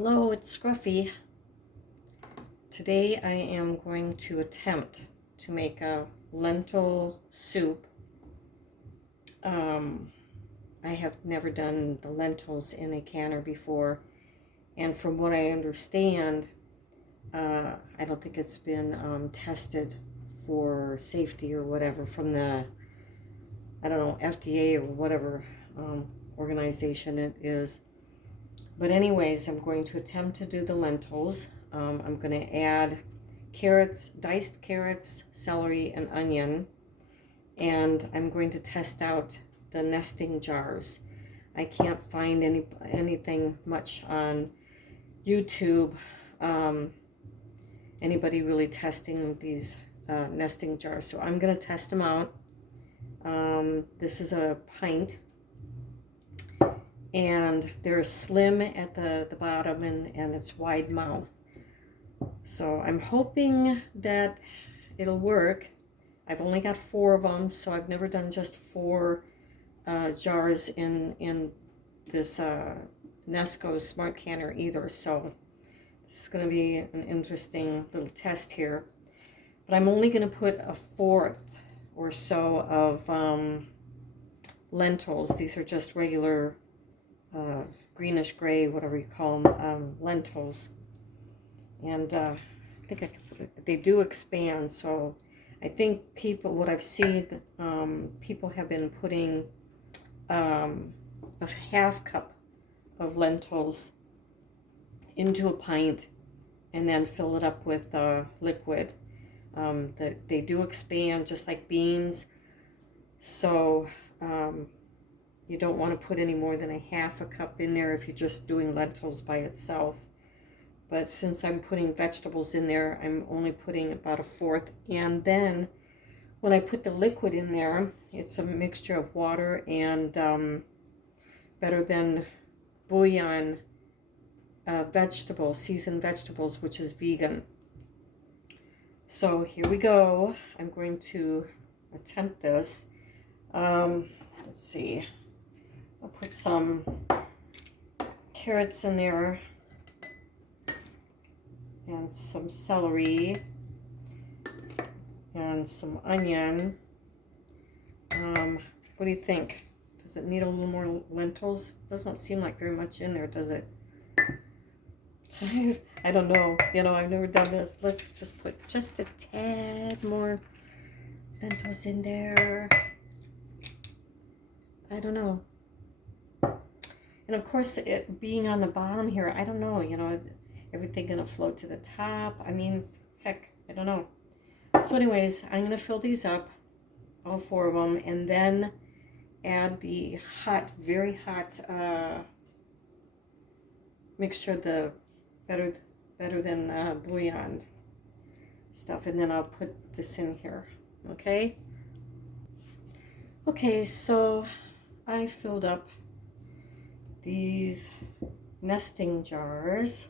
Hello, it's Scruffy. Today I am going to attempt to make a lentil soup. I have never done the lentils in a canner before, and from what I understand, I don't think it's been tested for safety or whatever from the, I don't know, FDA or whatever organization it is. But anyways, I'm going to attempt to do the lentils. I'm going to add carrots, diced carrots, celery, and onion. And I'm going to test out the nesting jars. I can't find anything much on YouTube. Anybody really testing these nesting jars. So I'm going to test them out. This is a pint. And they're slim at the bottom and it's wide mouth. So I'm hoping that it'll work. I've only got 4 of them, so I've never done just 4 jars in this Nesco Smart Canner either. So this is going to be an interesting little test here. But I'm only going to put a 1/4 or so of lentils. These are just regular greenish gray, whatever you call them, lentils. And I think I can put it, they do expand, so I think people, what I've seen, people have been putting a 1/2 cup of lentils into a pint and then fill it up with liquid. They do expand just like beans, so you don't want to put any more than a 1/2 cup in there if you're just doing lentils by itself. But since I'm putting vegetables in there, I'm only putting about a 1/4. And then when I put the liquid in there, it's a mixture of water and Better Than bouillon vegetables, seasoned vegetables, which is vegan. So here we go. I'm going to attempt this. Let's see. I'll put some carrots in there and some celery and some onion. What do you think? Does it need a little more lentils? Doesn't seem like very much in there, does it? I don't know. You know, I've never done this. Let's just put just a tad more lentils in there. I don't know. And of course, it being on the bottom here, I don't know, you know, everything gonna float to the top. I mean, heck, I don't know. So anyways, I'm gonna fill these up, all 4 of them, and then add the hot, very hot mixture, the better than bouillon stuff, and then I'll put this in here, okay? Okay, so I filled up these nesting jars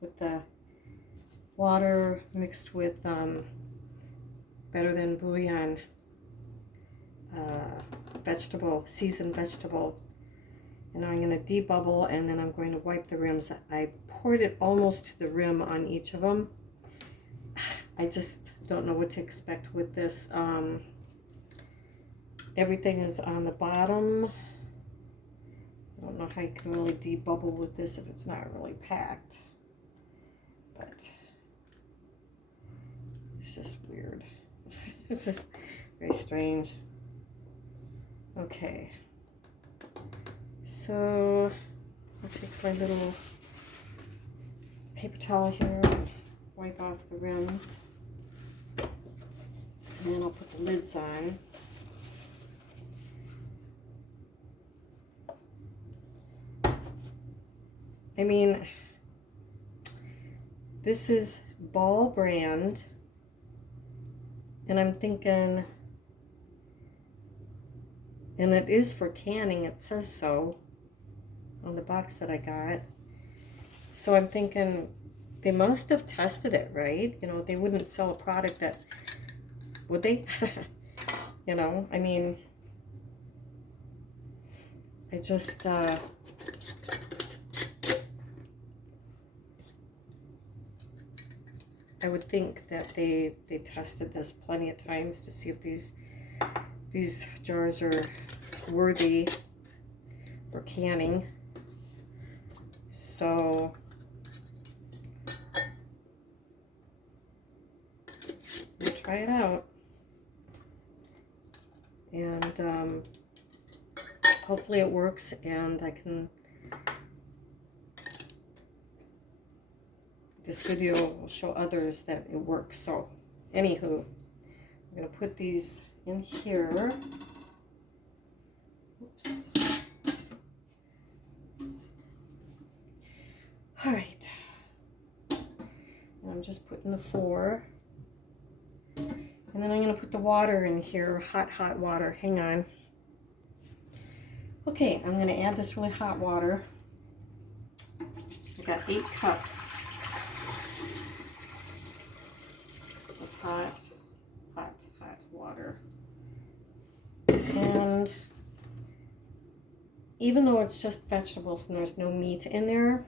with the water mixed with Better Than bouillon vegetable, seasoned vegetable. And I'm going to debubble, and then I'm going to wipe the rims. I poured it almost to the rim on each of them. I just don't know what to expect with this. Everything is on the bottom. I don't know how you can really debubble with this if it's not really packed, but it's just weird. This is very strange. Okay, so I'll take my little paper towel here and wipe off the rims, and then I'll put the lids on. I mean, this is Ball brand, and I'm thinking, and it is for canning, it says so on the box that I got. So I'm thinking they must have tested it, right? You know, they wouldn't sell a product that, would they? You know, I mean, I just I would think that they tested this plenty of times to see if these jars are worthy for canning. So we'll try it out, and hopefully it works, and I can. This video will show others that it works. So, anywho, I'm going to put these in here. Oops. All right. And I'm just putting the 4. And then I'm going to put the water in here, hot water. Hang on. Okay, I'm going to add this really hot water. I've got 8 cups. Hot water. And even though it's just vegetables and there's no meat in there,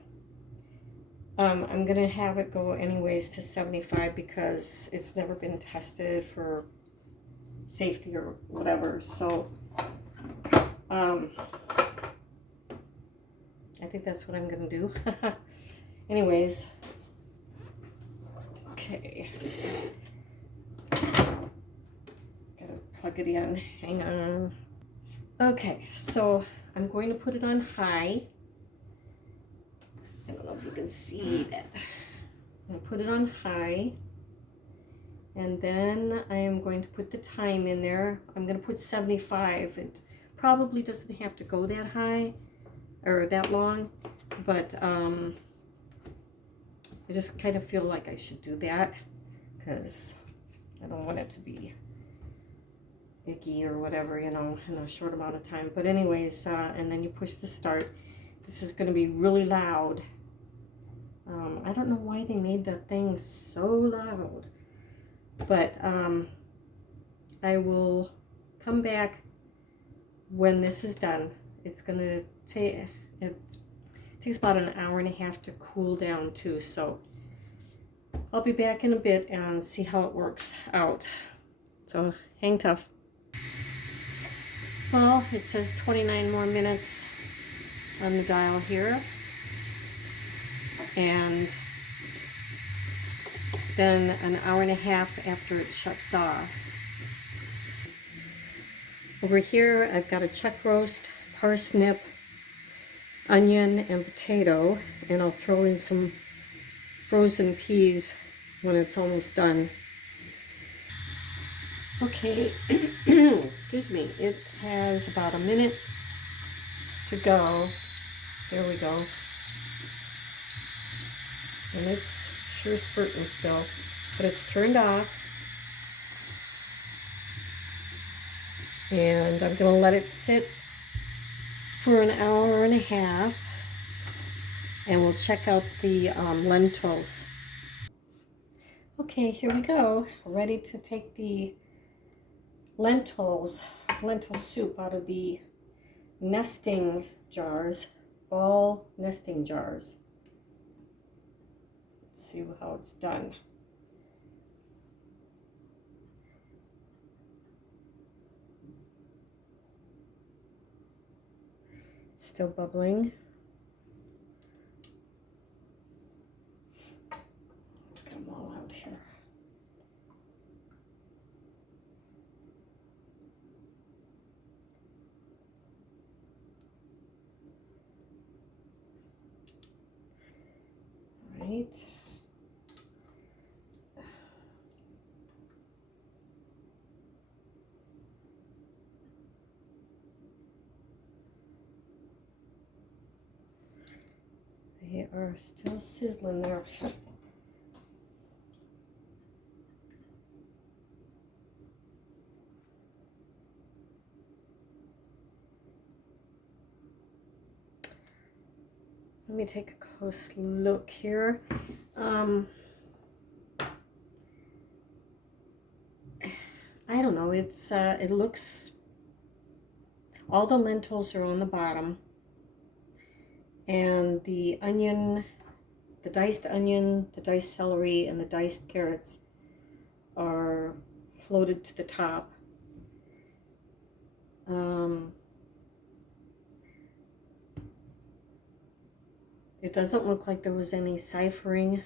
I'm gonna have it go anyways to 75 because it's never been tested for safety or whatever. So I think that's what I'm gonna do. Anyways, okay. Plug it in. Hang on. Okay, so I'm going to put it on high. I don't know if you can see that. I'm going to put it on high. And then I am going to put the time in there. I'm going to put 75. It probably doesn't have to go that high or that long, but I just kind of feel like I should do that because I don't want it to be icky or whatever, you know, in a short amount of time. But anyways, and then you push the start. This is going to be really loud. I don't know why they made that thing so loud, but I will come back when this is done. It's going to take, it takes about an hour and a half to cool down too, so I'll be back in a bit and see how it works out. So hang tough. Well, it says 29 more minutes on the dial here. And then an hour and a half after it shuts off. Over here, I've got a chuck roast, parsnip, onion, and potato. And I'll throw in some frozen peas when it's almost done. Okay, excuse me, it has about a minute to go. There we go. And it's sure spurting still, but it's turned off. And I'm going to let it sit for an hour and a half, and we'll check out the lentils. Okay, here we go. Ready to take the lentil soup out of the nesting jars, all nesting jars. Let's see how it's done. It's still bubbling. Let's get them all out here. Right. They are still sizzling there. Let me take a close look here. I don't know, it's it looks, all the lentils are on the bottom, and the onion the diced onion, the diced celery, and the diced carrots are floated to the top. It doesn't look like there was any ciphering.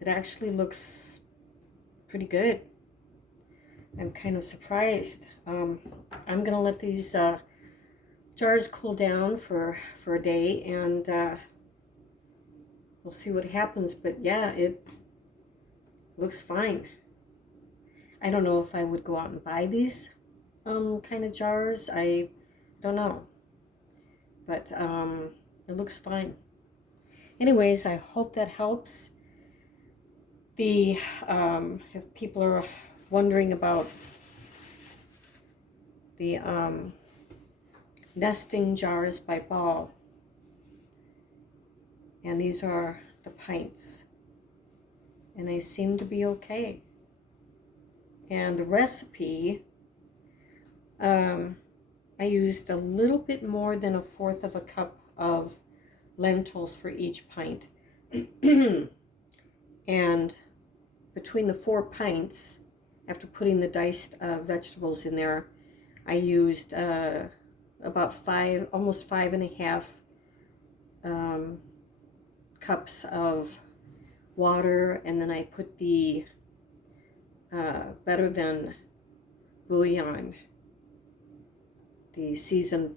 It actually looks pretty good. I'm kind of surprised. I'm gonna let these jars cool down for a day, and we'll see what happens. But yeah, it looks fine. I don't know if I would go out and buy these kind of jars. I don't know, but it looks fine. Anyways, I hope that helps. If people are wondering about the nesting jars by Ball, and these are the pints, and they seem to be okay. And the recipe, I used a little bit more than 1/4 of a cup of lentils for each pint. And between the 4 pints, after putting the diced vegetables in there, I used about almost 5.5 cups of water, and then I put the better than bouillon, the seasoned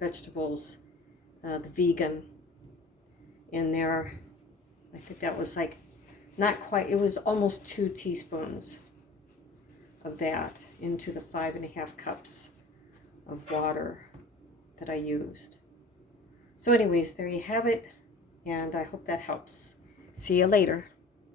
vegetables, the vegan, in there. I think that was like, not quite, it was almost 2 teaspoons of that into the 5.5 cups of water that I used. So anyways, there you have it, and I hope that helps. See you later.